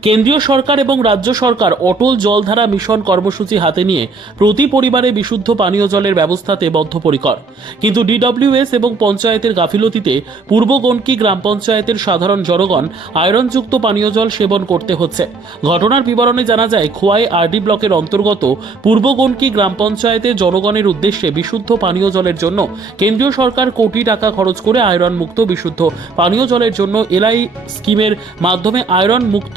কেন্দ্রীয় সরকার এবং রাজ্য সরকার অটল জলধারা মিশন কর্মসূচি হাতে নিয়ে প্রতি পরিবারে বিশুদ্ধ পানীয় জলের ব্যবস্থাতে বদ্ধপরিকর কিন্তু ডিডব্লিউএস এবং পঞ্চায়েতের গাফিলতিতে পূর্ব গণ্ডকি গ্রাম পঞ্চায়েতের সাধারণ জনগণ আয়রনযুক্ত পানীয় জল সেবন করতে হচ্ছে। ঘটনার বিবরণে জানা যায়, খোয়াই আরডি ব্লকের অন্তর্গত পূর্ব গণ্ডকি গ্রাম পঞ্চায়েতে জনগণের উদ্দেশ্যে বিশুদ্ধ পানীয় জলের জন্য কেন্দ্রীয় সরকার কোটি টাকা খরচ করে আয়রন মুক্ত বিশুদ্ধ পানীয় জলের জন্য এলআই স্কিমের মাধ্যমে আয়রন মুক্ত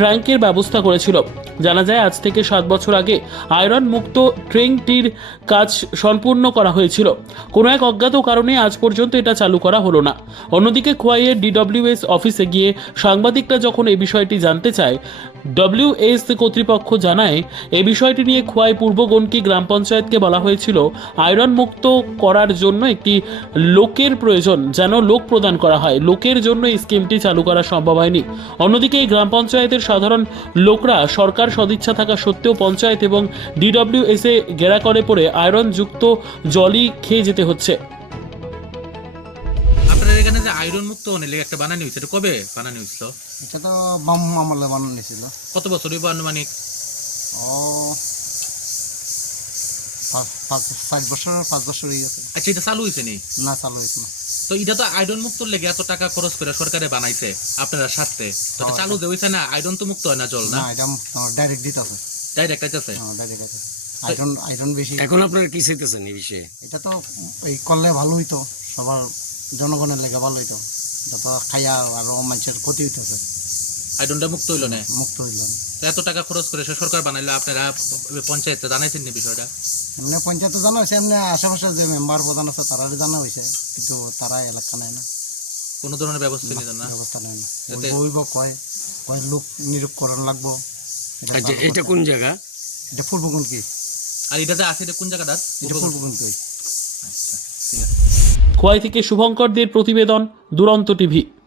ট্যাঙ্কের ব্যবস্থা করেছিল। জানা যায়, আজ থেকে সাত বছর আগে আয়রন মুক্ত ট্রেনটির কাজ সম্পূর্ণ করা হয়েছিল। কোনো এক অজ্ঞাত কারণে আজ পর্যন্ত এটা চালু করা হলো না। অন্যদিকে খোয়াইয়ের ডিডব্লিউএস অফিসে গিয়ে সাংবাদিকরা যখন এই বিষয়টি জানতে চায়, ডব্লিউএস কর্তৃপক্ষ জানায়, এ বিষয়টি নিয়ে খোয়াই পূর্ব গণ্ডকি গ্রাম পঞ্চায়েতকে বলা হয়েছিল, আয়রন মুক্ত করার জন্য একটি লোকের প্রয়োজন, যেন লোক প্রদান করা হয়। লোকের জন্য এই স্কিমটি চালু করা সম্ভব হয়নি। অন্যদিকে এই গ্রাম পঞ্চায়েতের সাধারণ লোকরা সরকার সদিচ্ছা থাকা সত্ত্বেও পঞ্চায়েত এবং ডিডব্লিউএস এ ঘেরা করে পড়ে আয়রন যুক্ত জলই খেয়ে যেতে হচ্ছে। আপনার এখানে যে আয়রন মুক্ত অনেক একটা বানানো হয়েছে এটা কবে বানানো হয়েছিল? এটা তো বাম আমলে বানানো ছিল কত বছর আনুমানিক? ও পাঁচ- পাঁচ বছর পাঁচ বছর হয়ে গেছে। আচ্ছা এটা চালু হয়েছে নি? না চালু হয়েছে না। তো এটা তো আয়রন মুক্ত লেগে এত টাকা খরচ করে সরকারে বানাইছে আপনারা স্বার্থে। তো হ্যাঁ, চালু যে হইছে না আয়রন তো মুক্ত হয় না জল না? না এটা ডাইরেক্ট দিতে আছে ডাইরেক্ট আইতেছে? ডাইরেক্ট আছে আয়রন আয়রন বেশি। এখন আপনারা কি চাইতেছেন এই বিষয়ে? এটা তো এই করলে ভালো হইতো সবার জনগণের লেগে ভালো হইতো। এটা তো খাইয়া আরও মানুষের ক্ষতি হইতেছে। মুক্ত হইল না। মুক্ত হইল এত টাকা খরচ করে সে সরকার বানাইলো আপনারা পঞ্চায়েতে জানাইছেন নি বিষয়টা? এমনি পঞ্চায়েত জানা হয়েছে এমনি আশেপাশে যে মেম্বার প্রধান আছে তারা জানা হয়েছে কিন্তু তারা এলাকা নেয় না। কোনো ধরনের ব্যবস্থা নিতেন না? ব্যবস্থা নেয় না। যাতে- কয় কয় লোক নিয়োগ করার লাগবো। এটা আচ্ছা এটা কোন জায়গা? এটা পূর্বগুণ কি? আর এটা যে আছে এটা কোন জায়গাটা? এটা পূর্বগুণ কি? খোয়াই থেকে শুভঙ্কর দের প্রতিবেদন দুরন্ত টিভি।